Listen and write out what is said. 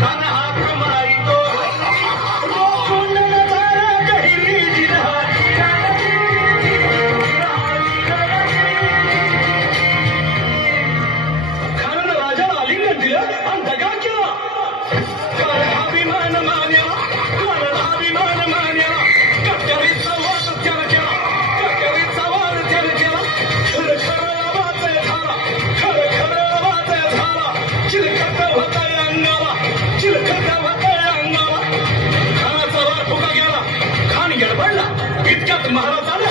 खान हाक मारितो कोंडल तारा गहिरी जिरहाट खानानं राजाला आलिंगन दिलं आणि दगा केला काल अभिमान मान्या काल अभिमान मान्या कट्यारीचा वाद त्याला केला कट्यारीचा वाद त्याला केला खरं खरं वाचाय झाला खरं खरं वाचाय झाला चिलखत होताय अंगाला चिलखत होताय अंगाला खानाचा वार फुका गेला खान गडबडला इतक्यात महाराज आला